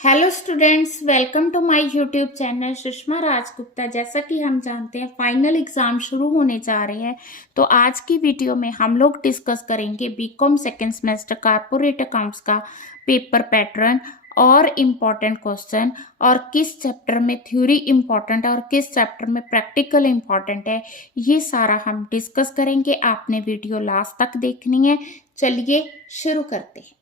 Hello students, welcome to my YouTube channel Sushma Rajgupta. जैसा कि हम जानते हैं फाइनल एग्जाम शुरू होने जा रहे हैं, तो आज की वीडियो में हम लोग डिस्कस करेंगे BCom second semester corporate accounts का पेपर पैटर्न और इम्पॉर्टेंट क्वेश्चन, और किस चैप्टर में थ्योरी इम्पॉर्टेंट और किस चैप्टर में प्रैक्टिकल इम्पॉर्टेंट है, ये सारा हम डिस्कस करेंगे। आपने वीडियो लास्ट तक देखनी है। चलिए शुरू करते हैं।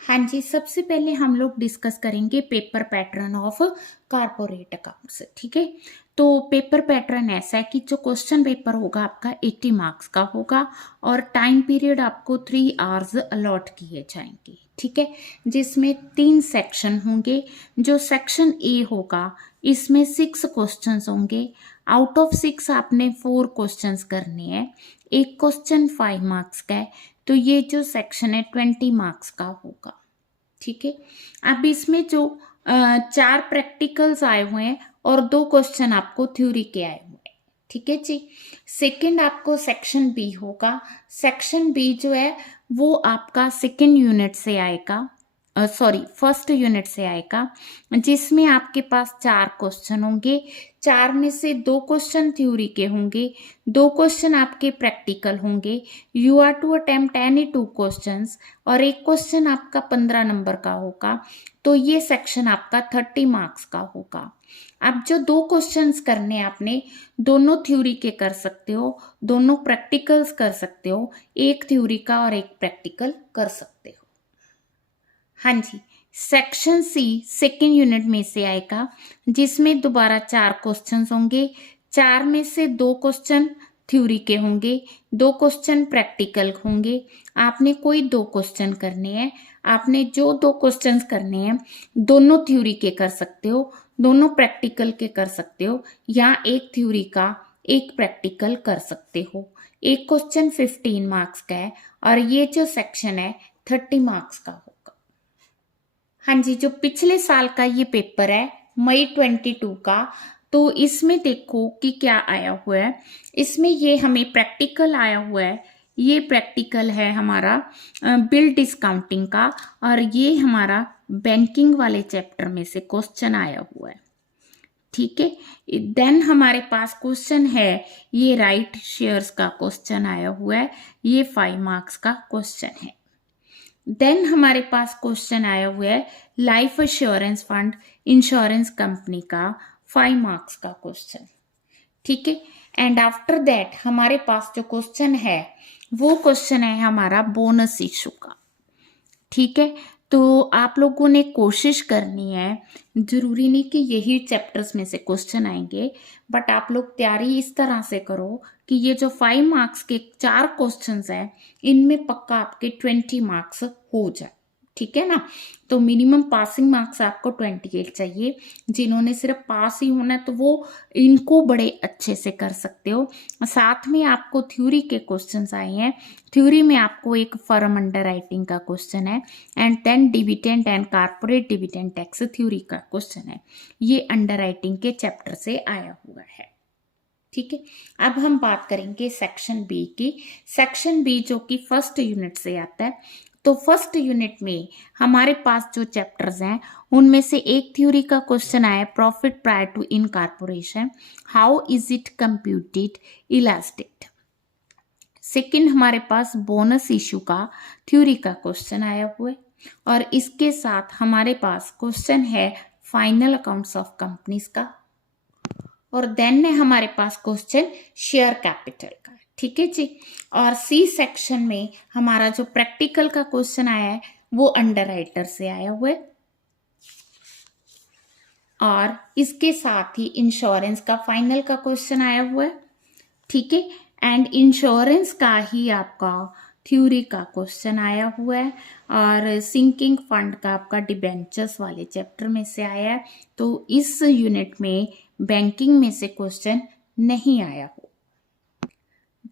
हाँ जी, सबसे पहले हम लोग डिस्कस करेंगे paper pattern of corporate accounts. ठीक है, तो पेपर पैटर्न ऐसा है कि जो क्वेश्चन पेपर होगा आपका 80 मार्क्स का होगा और टाइम पीरियड आपको 3 आवर्स अलॉट किए जाएंगे। ठीक है, जिसमें 3 सेक्शन होंगे। जो सेक्शन ए होगा इसमें 6 क्वेश्चंस होंगे। आउट ऑफ 6 आपने 4 क्वेश्चंस करने हैं। एक क्वेश्चन 5 मार्क्स का है, तो ये जो सेक्शन है 20 मार्क्स का होगा। ठीक है, अब इसमें जो 4 प्रैक्टिकल्स आए हुए हैं और 2 क्वेश्चन आपको थ्योरी के आए हुए हैं। ठीक है जी। सेकंड आपको सेक्शन बी होगा। सेक्शन बी जो है वो आपका सेकंड यूनिट से आएगा, फर्स्ट यूनिट से आएगा, जिसमें आपके पास 4 क्वेश्चन होंगे। 4 में से 2 क्वेश्चन थ्योरी के होंगे, 2 क्वेश्चन आपके प्रैक्टिकल होंगे। You are to attempt any 2 questions और एक क्वेश्चन आपका 15 नंबर का होगा। तो ये सेक्शन आपका 30 मार्क्स का होगा। अब जो 2 क्वेश्चंस करने आपने, दोनों थ्योरी के कर सकते हो, दोनों प्रैक्टिकल्स कर सकते हो, एक थ्योरी का और एक प्रैक्टिकल कर सकते हो। हाँ जी, सेक्शन सी सेकेंड यूनिट में से आएगा, जिसमें दोबारा 4 क्वेश्चंस होंगे। 4 में से 2 क्वेश्चन थ्योरी के होंगे, 2 क्वेश्चन प्रैक्टिकल होंगे। आपने कोई 2 क्वेश्चन करने हैं। आपने जो 2 क्वेश्चंस करने हैं दोनों थ्योरी के कर सकते हो, दोनों प्रैक्टिकल के कर सकते हो, या एक थ्योरी का एक प्रैक्टिकल कर सकते हो। एक क्वेश्चन 15 मार्क्स का है और ये जो सेक्शन है 30 मार्क्स का होगा। हाँ जी, जो पिछले साल का ये पेपर है मई 22 का, तो इसमें देखो कि क्या आया हुआ है। इसमें ये हमें प्रैक्टिकल आया हुआ है। ये प्रैक्टिकल है हमारा बिल डिस्काउंटिंग का, और ये हमारा बैंकिंग वाले चैप्टर में से क्वेश्चन आया हुआ है। ठीक है, देन हमारे पास क्वेश्चन है ये राइट शेयर्स का क्वेश्चन आया हुआ है। ये 5 मार्क्स का क्वेश्चन है। देन हमारे पास क्वेश्चन आया हुआ है life insurance fund insurance company का 5 मार्क्स का क्वेश्चन। ठीक है, एंड आफ्टर दैट हमारे पास जो क्वेश्चन है वो क्वेश्चन है हमारा बोनस इशू का। ठीक है, तो आप लोगों ने कोशिश करनी है, जरूरी नहीं कि यही चैप्टर्स में से क्वेश्चन आएंगे, बट आप लोग तैयारी इस तरह से करो कि ये जो 5 मार्क्स के 4 क्वेश्चंस हैं इनमें पक्का आपके 20 मार्क्स हो जाए। ठीक है ना, तो मिनिमम पासिंग मार्क्स आपको 28 चाहिए। जिन्होंने सिर्फ पास ही होना है तो वो इनको बड़े अच्छे से कर सकते हो। साथ में आपको थ्योरी के क्वेश्चंस आए हैं। थ्योरी में आपको एक फर्म अंडर राइटिंग का क्वेश्चन है, and then dividend and corporate dividend tax theory का क्वेश्चन है। ये अंडर राइटिंग के चैप्टर से आया हुआ है। ठीक है, अब हम बात करेंगे सेक्शन बी की। सेक्शन बी जो कि फर्स्ट यूनिट से आता है, तो फर्स्ट यूनिट में हमारे पास जो चैप्टर्स हैं उनमें से एक थ्योरी का क्वेश्चन आया profit prior to incorporation, how is it computed elastic. Second हमारे पास बोनस इशू का थ्योरी का क्वेश्चन आया हुआ है, और इसके साथ हमारे पास क्वेश्चन है फाइनल अकाउंट्स ऑफ कंपनीज का, और देन है हमारे पास क्वेश्चन शेयर कैपिटल का। ठीक है जी, और सी सेक्शन में हमारा जो प्रैक्टिकल का क्वेश्चन आया है वो अंडर राइटर से आया हुआ है, और इसके साथ ही इंश्योरेंस का फाइनल का क्वेश्चन आया हुआ है। ठीक है, एंड इंश्योरेंस का ही आपका थ्योरी का क्वेश्चन आया हुआ है, और सिंकिंग फंड का आपका डिबेंचर्स वाले चैप्टर में से आया है। तो इस यूनिट में बैंकिंग में से क्वेश्चन नहीं आया हो।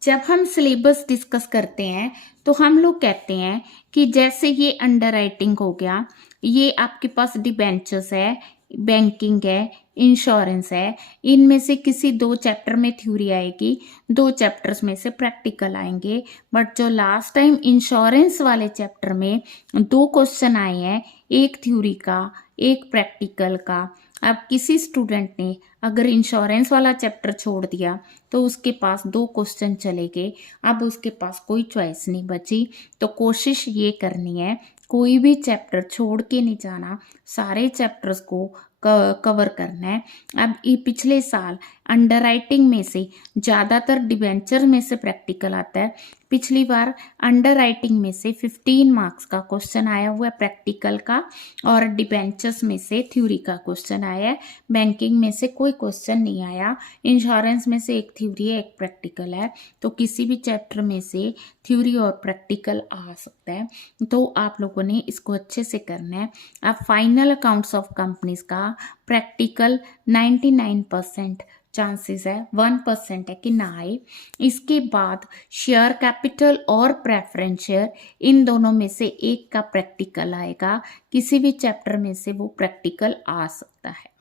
जब हम सिलेबस डिस्कस करते हैं तो हम लोग कहते हैं कि जैसे ये अंडर राइटिंग हो गया, ये आपके पास डिबेंचर्स है, बैंकिंग है, इंश्योरेंस है, इनमें से किसी 2 चैप्टर में थ्योरी आएगी, 2 चैप्टर्स में से प्रैक्टिकल आएंगे। बट जो लास्ट टाइम इंश्योरेंस वाले चैप्टर में 2 क्वेश्चन आए हैं, एक थ्योरी का, एक प्रैक्टिकल का। अब किसी स्टूडेंट ने अगर इंश्योरेंस वाला चैप्टर छोड़ दिया तो उसके पास 2 क्वेश्चन चले गए, अब उसके पास कोई चॉइस नहीं बची। तो कोशिश ये करनी है, कोई भी चैप्टर छोड़ के नहीं जाना, सारे चैप्टर्स को कवर करना है। अब ये पिछले साल अंडर राइटिंग में से ज़्यादातर डिबेंचर में से प्रैक्टिकल आता है। पिछली बार अंडर राइटिंग में से 15 मार्क्स का क्वेश्चन आया हुआ है प्रैक्टिकल का, और डिबेंचर्स में से थ्योरी का क्वेश्चन आया है। बैंकिंग में से कोई क्वेश्चन नहीं आया, इंश्योरेंस में से एक थ्योरी है, एक प्रैक्टिकल है। तो किसी भी चैप्टर में से थ्योरी और प्रैक्टिकल आ सकता है, तो आप लोगों ने इसको अच्छे से करना है। अब फाइनल अकाउंट्स ऑफ कंपनीज का प्रैक्टिकल 99% चांसेस है, 1% है कि ना आए। इसके बाद शेयर कैपिटल और प्रेफरेंस शेयर, इन दोनों में से एक का प्रैक्टिकल आएगा, किसी भी चैप्टर में से वो प्रैक्टिकल आ सकता है।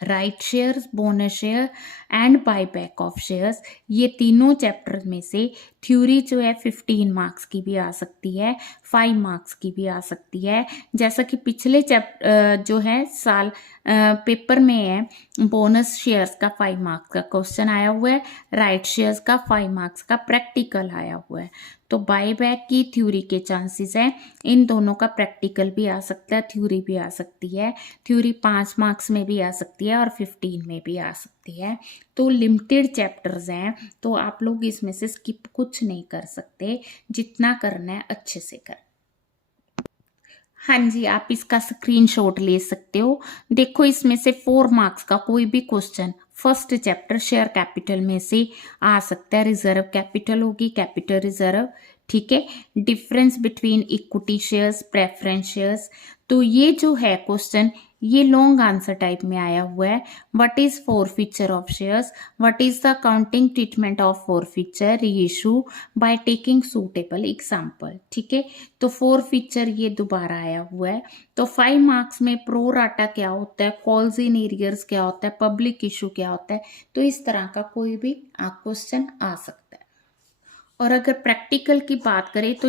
Right shares, bonus share and buyback of shares, ये तीनों चैप्टर में से थ्योरी जो है 15 मार्क्स की भी आ सकती है, 5 मार्क्स की भी आ सकती है। जैसा कि पिछले जो है साल पेपर में है, बोनस शेयर्स का 5 मार्क्स का क्वेश्चन आया हुआ है, राइट शेयर्स का 5 मार्क्स का प्रैक्टिकल आया हुआ है। तो बायबैक की थ्योरी के चांसेस हैं, इन दोनों का प्रैक्टिकल भी आ सकता है, थ्योरी भी आ सकती है। थ्योरी 5 मार्क्स में भी आ सकती है और 15 में भी आ सकती है। तो लिमिटेड चैप्टर्स हैं, तो आप लोग इसमें से स्किप कुछ नहीं कर सकते, जितना करना है अच्छे से कर। हाँ जी, आप इसका स्क्रीनशॉट ले सकते हो। देखो, इसमें से 4 मार्क्स का कोई भी question first chapter share capital में से आ सकता है। रिजर्व कैपिटल होगी, कैपिटल रिजर्व, ठीक है। Difference between equity shares, preference shares, तो ये जो है क्वेश्चन, ये लॉन्ग आंसर टाइप में आया हुआ है। What is forfeiture of shares, what is the accounting treatment of forfeiture reissue by taking suitable example, ठीक है। तो फॉरफीचर ये दोबारा आया हुआ है। तो 5 मार्क्स में प्रो राटा क्या होता है, कॉल्स इन एरियर्स क्या होता है, पब्लिक इशू क्या होता है, तो इस तरह का कोई भी क्वेश्चन आ सकता है। और अगर प्रैक्टिकल की बात करें तो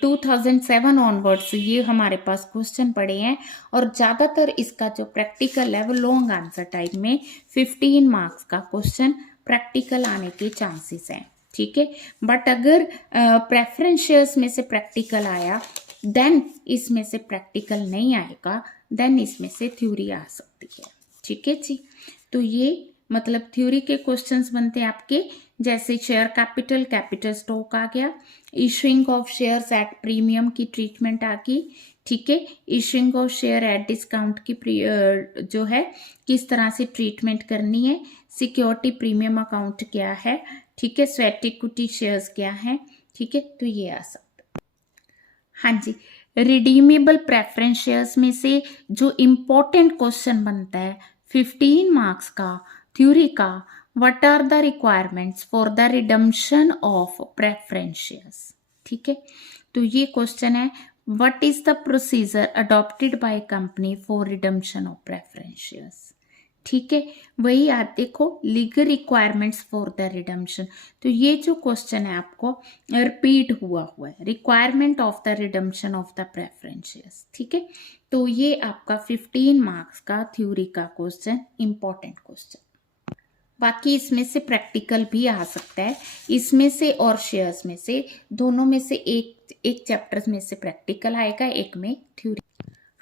2007 ऑनवर्ड्स ये हमारे पास क्वेश्चन पड़े हैं, और ज़्यादातर इसका जो प्रैक्टिकल है वो लॉन्ग आंसर टाइप में 15 मार्क्स का क्वेश्चन प्रैक्टिकल आने के चांसेस हैं, ठीक है। बट अगर प्रेफरेंस शेयर्स में से प्रैक्टिकल आया, देन इसमें से प्रैक्टिकल नहीं आएगा, देन इसमें से थ्योरी आ सकती है, ठीक है जी। तो ये मतलब थ्योरी के क्वेश्चंस बनते हैं आपके, जैसे शेयर कैपिटल, कैपिटल स्टॉक आ गया, issuing of shares at premium की ट्रीटमेंट आ गई, ठीक है। Issuing of share at discount की जो है किस तरह से ट्रीटमेंट करनी है, सिक्योरिटी प्रीमियम अकाउंट क्या है, ठीक है, स्वेट इक्विटी शेयर्स क्या है, ठीक है। तो ये आ सकता है। हाँ जी, रिडीमेबल प्रेफरेंस शेयर्स में से जो इम्पोर्टेंट क्वेश्चन बनता है 15 मार्क्स का थ्योरी का, what are the requirements for the redemption of preference shares, ठीक है। तो ये क्वेश्चन है, what is the procedure adopted by company for redemption of preference shares, ठीक है। वही आप देखो, legal requirements for the redemption, तो ये जो क्वेश्चन है आपको रिपीट हुआ है, requirement of the redemption of the preference shares, ठीक है। तो ये आपका 15 मार्क्स का थ्योरी का क्वेश्चन, इंपॉर्टेंट क्वेश्चन। बाकी इसमें से प्रैक्टिकल भी आ सकता है, इसमें से और शेयर्स में से, दोनों में से एक चैप्टर में से प्रैक्टिकल आएगा, एक में थ्योरी।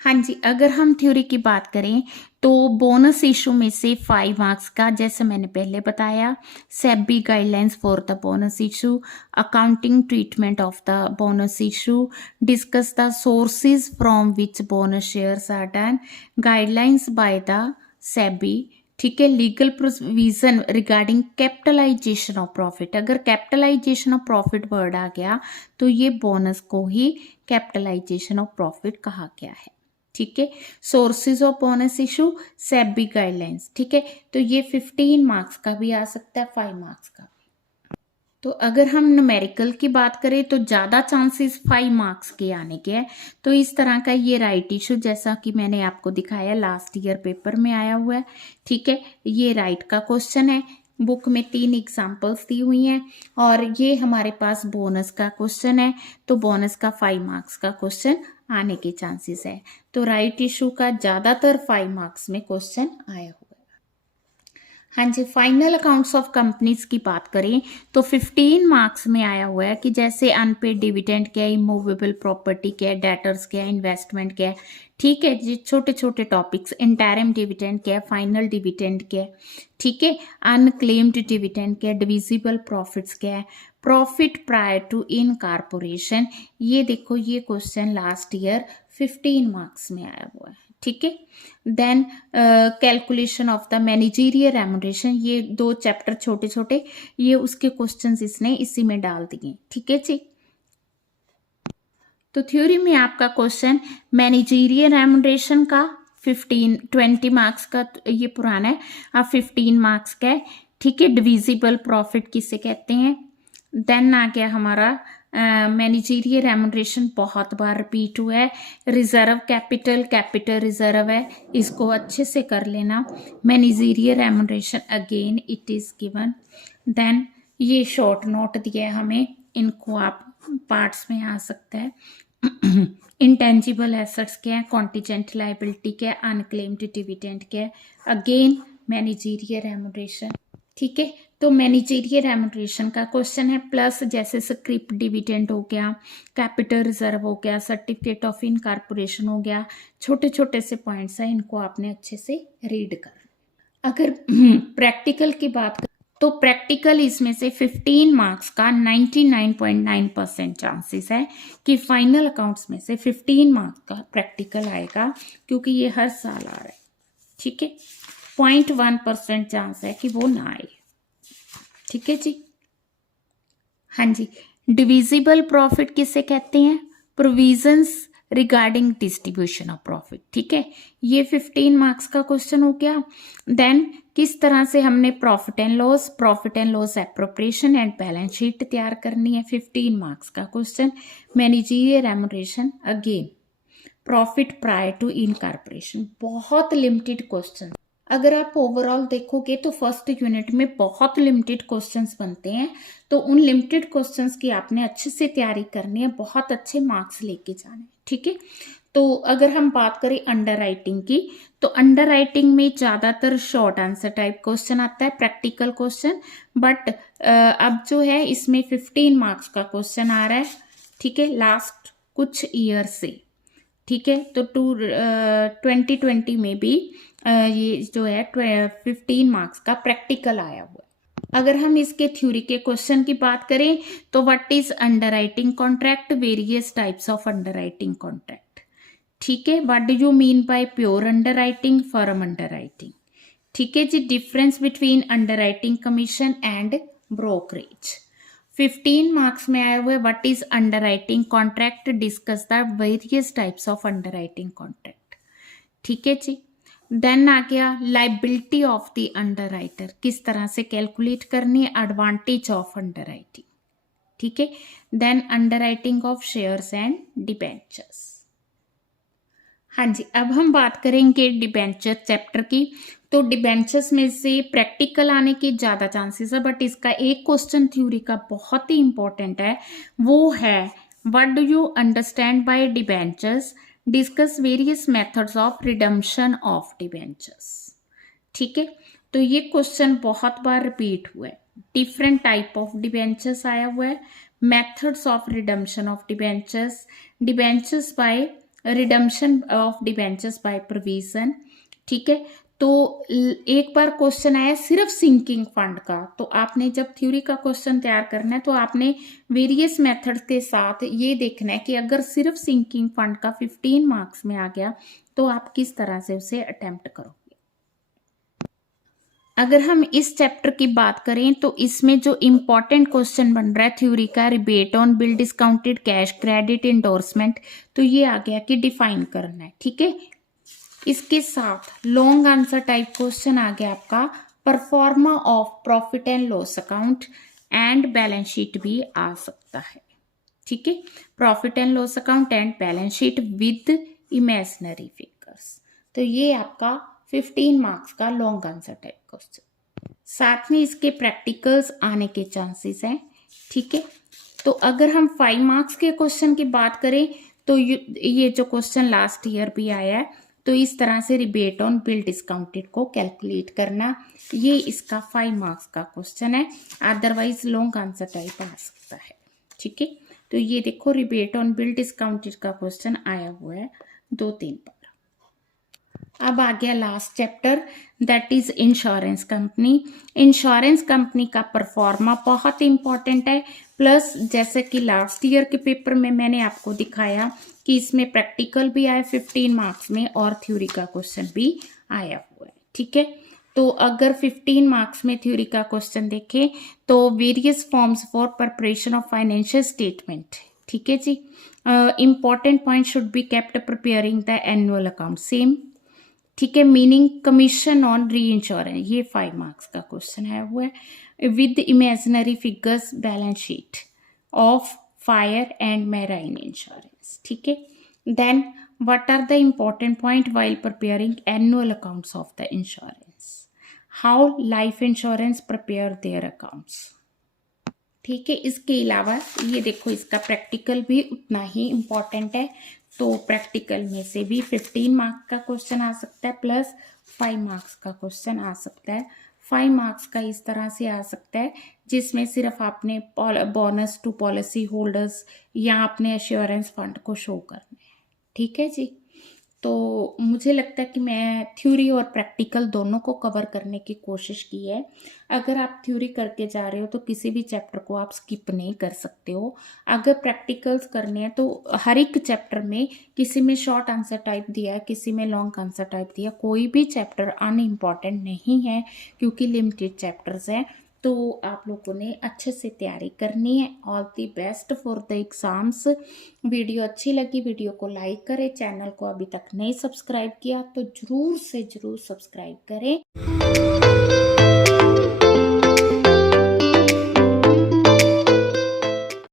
हाँ जी, अगर हम थ्योरी की बात करें तो बोनस इशू में से 5 मार्क्स का, जैसे मैंने पहले बताया, SEBI guidelines for the bonus issue, accounting treatment of the bonus issue, discuss the sources from which bonus shares are done, guidelines by the SEBI, ठीक है, legal provision regarding capitalisation of profit. अगर कैपिटलाइजेशन ऑफ प्रॉफिट वर्ड आ गया तो ये bonus को ही capitalisation of profit कहा गया है, ठीक है। Sources of bonus issue, SEBI guidelines, ठीक है। तो ये 15 मार्क्स का भी आ सकता है, 5 मार्क्स का। तो अगर हम न्यूमेरिकल की बात करें तो ज़्यादा चांसेस 5 मार्क्स के आने के हैं। तो इस तरह का ये राइट इशू जैसा कि मैंने आपको दिखाया लास्ट ईयर पेपर में आया हुआ है, ठीक है। ये राइट का क्वेश्चन है, बुक में 3 एग्जाम्पल्स दी हुई हैं और ये हमारे पास बोनस का क्वेश्चन है, तो बोनस का 5 मार्क्स का क्वेश्चन आने के चांसेस है। तो राइट इशू का ज़्यादातर 5 मार्क्स में क्वेश्चन आया हुआ है। हाँ जी, फाइनल अकाउंट्स ऑफ कंपनीज की बात करें तो 15 मार्क्स में आया हुआ है कि जैसे अनपेड डिविडेंड क्या है, इमूवेबल प्रॉपर्टी क्या है, डेटर्स क्या है, इन्वेस्टमेंट क्या है, ठीक है जी। छोटे छोटे टॉपिक्स, इंटरिम डिविडेंड क्या है, फाइनल डिविडेंड क्या है, ठीक है, अनक्लेम्ड डिविडेंड क्या है, डिविजिबल प्रॉफिट्स क्या है, प्रॉफिट प्रायर टू इनकॉर्पोरेशन। ये देखो, ये क्वेश्चन लास्ट ईयर 15 मार्क्स में आया हुआ है, ठीक है। Then calculation of the managerial remuneration, ये 2 चैप्टर छोटे छोटे, ये उसके क्वेश्चंस इसने इसी में डाल दिए, ठीक है जी। तो थ्योरी में आपका क्वेश्चन मैनेजरियल रेम्युनरेशन का 20 मार्क्स का, ये पुराना है, अब 15 मार्क्स का है, ठीक है। डिविजिबल प्रॉफिट किसे कहते हैं। देन आ गया हमारा मैनेजरियल रेम्युनरेशन, बहुत बार रिपीट हुआ है। रिजर्व कैपिटल, कैपिटल रिजर्व है, इसको अच्छे से कर लेना। Managerial remuneration again it is given. Then ये शॉर्ट नोट दिया है हमें, इनको आप पार्ट्स में आ सकता है। इंटेंजिबल एसेट्स क्या है, कॉन्टिजेंट लाइबिलिटी क्या है, अनक्लेम्ड डिविडेंड क्या है, अगेन मैनेजरियल रेम्युनरेशन, ठीक है। तो मैनेजरियल रेम्युनरेशन का क्वेश्चन है, प्लस जैसे स्क्रिप डिविडेंड हो गया, कैपिटल रिजर्व हो गया, सर्टिफिकेट ऑफ इनकॉर्पोरेशन हो गया, छोटे छोटे से पॉइंट्स हैं, इनको आपने अच्छे से रीड कर। अगर प्रैक्टिकल की बात करें तो प्रैक्टिकल इसमें से 15 मार्क्स का 99.9% चांसेस है कि फाइनल अकाउंट्स में से 15 मार्क्स का प्रैक्टिकल आएगा, क्योंकि ये हर साल आ रहा है, ठीक है। 0.1% चांस है कि वो ना आए, ठीक है जी। हाँ जी, डिविजिबल प्रॉफिट किसे कहते हैं, provisions regarding distribution of profit, ठीक है। ये 15 मार्क्स का क्वेश्चन हो गया। देन किस तरह से हमने profit and loss appropriation and balance sheet तैयार करनी है, 15 मार्क्स का question. Managerial remuneration again, profit prior to incorporation, बहुत लिमिटेड क्वेश्चन। अगर आप ओवरऑल देखोगे तो फर्स्ट यूनिट में बहुत लिमिटेड क्वेश्चंस बनते हैं, तो उन लिमिटेड क्वेश्चंस की आपने अच्छे से तैयारी करनी है, बहुत अच्छे मार्क्स लेके जाने, ठीक है। तो अगर हम बात करें अंडर राइटिंग की, तो अंडर राइटिंग में ज़्यादातर शॉर्ट आंसर टाइप क्वेश्चन आता है, प्रैक्टिकल क्वेश्चन। बट अब जो है इसमें 15 मार्क्स का क्वेश्चन आ रहा है, ठीक है, लास्ट कुछ ईयर से, ठीक है। तो 2020 में भी ये जो है 15 मार्क्स का प्रैक्टिकल आया हुआ है। अगर हम इसके थ्योरी के क्वेश्चन की बात करें तो what is underwriting contract, various types of underwriting contract, ठीक है। What do you mean by pure underwriting, firm underwriting, ठीक है जी। Difference between underwriting commission and brokerage. 15 marks में आया हुआ है what is underwriting contract, discuss the various types of underwriting contract, ठीक है जी। देन आ गया लाइबिलिटी ऑफ द अंडरराइटर, किस तरह से कैलकुलेट करनी है, एडवांटेज ऑफ अंडरराइटिंग, ठीक है। Then underwriting of shares and debentures. हाँ जी, अब हम बात करेंगे डिबेंचर चैप्टर की। तो डिबेंचर्स में से प्रैक्टिकल आने के ज़्यादा चांसेस है, बट इसका एक क्वेश्चन थ्योरी का बहुत ही इंपॉर्टेंट है, वो है what do you understand by debentures, discuss various methods of redemption of debentures, ठीक है। तो ये क्वेश्चन बहुत बार रिपीट हुआ है, डिफरेंट टाइप ऑफ डिबेंचर्स आया हुआ है, methods of redemption of debentures, debentures by redemption of debentures by provision, ठीक है। तो एक बार क्वेश्चन आया सिर्फ सिंकिंग फंड का, तो आपने जब थ्योरी का क्वेश्चन तैयार करना है तो आपने वेरियस मेथड्स के साथ ये देखना है कि अगर सिर्फ सिंकिंग फंड का 15 मार्क्स में आ गया तो आप किस तरह से उसे अटेम्प्ट करोगे। अगर हम इस चैप्टर की बात करें तो इसमें जो इम्पोर्टेंट क्वेश्चन बन रहा है थ्योरी का, rebate on bill discounted cash credit endorsement, तो ये आ गया कि डिफाइन करना है, ठीक है। इसके साथ लॉन्ग आंसर टाइप क्वेश्चन आ गया आपका, pro forma of profit and loss account and balance sheet भी आ सकता है। ठीक है, profit and loss account and balance sheet with imaginary figures. तो ये आपका 15 मार्क्स का लॉन्ग आंसर टाइप क्वेश्चन, साथ में इसके प्रैक्टिकल्स आने के चांसेस हैं। ठीक है, तो अगर हम 5 मार्क्स के क्वेश्चन की बात करें तो ये जो क्वेश्चन लास्ट ईयर भी आया है, तो इस तरह से रिबेट ऑन बिल डिस्काउंटेड को कैलकुलेट करना, ये इसका 5 मार्क्स का क्वेश्चन है। अदरवाइज लॉन्ग आंसर टाइप आ सकता है। ठीक है, तो ये देखो रिबेट ऑन बिल डिस्काउंटेड का क्वेश्चन आया हुआ है 2-3 बार। अब आ गया last chapter, that is insurance company. Insurance company का परफॉर्मा बहुत इंपॉर्टेंट है, प्लस जैसे कि लास्ट ईयर के पेपर में मैंने आपको दिखाया कि इसमें प्रैक्टिकल भी आया 15 मार्क्स में और थ्योरी का क्वेश्चन भी आया हुआ है। ठीक है, तो अगर 15 मार्क्स में थ्योरी का क्वेश्चन देखें तो various forms for preparation of financial statement. ठीक है जी, important point should be kept preparing the annual account, same. ठीक है, meaning commission on reinsurance, ये 5 मार्क्स का क्वेश्चन है वो है। With imaginary figures balance sheet of fire and marine insurance. ठीक है, then what are the important point while preparing annual accounts of the insurance, how life insurance prepare their accounts. ठीक है, इसके अलावा ये देखो इसका प्रैक्टिकल भी उतना ही इम्पॉर्टेंट है, तो प्रैक्टिकल में से भी 15 मार्क्स का क्वेश्चन आ सकता है प्लस 5 मार्क्स का क्वेश्चन आ सकता है। 5 मार्क्स का इस तरह से आ सकता है जिसमें सिर्फ आपने बोनस टू पॉलिसी होल्डर्स या अपने एश्योरेंस फंड को शो करना है। ठीक है जी, तो मुझे लगता है कि मैं थ्योरी और प्रैक्टिकल दोनों को कवर करने की कोशिश की है। अगर आप थ्योरी करके जा रहे हो तो किसी भी चैप्टर को आप स्किप नहीं कर सकते हो। अगर प्रैक्टिकल्स करने हैं तो हर एक चैप्टर में किसी में शॉर्ट आंसर टाइप दिया है, किसी में लॉन्ग आंसर टाइप दिया, कोई भी चैप्टर अनइम्पॉर्टेंट नहीं है क्योंकि लिमिटेड चैप्टर्स हैं। तो आप लोगों ने अच्छे से तैयारी करनी है। All the best for the exams. Video अच्छी लगी वीडियो को लाइक करें, चैनल को अभी तक नहीं सब्सक्राइब किया तो ज़रूर से ज़रूर सब्सक्राइब करें।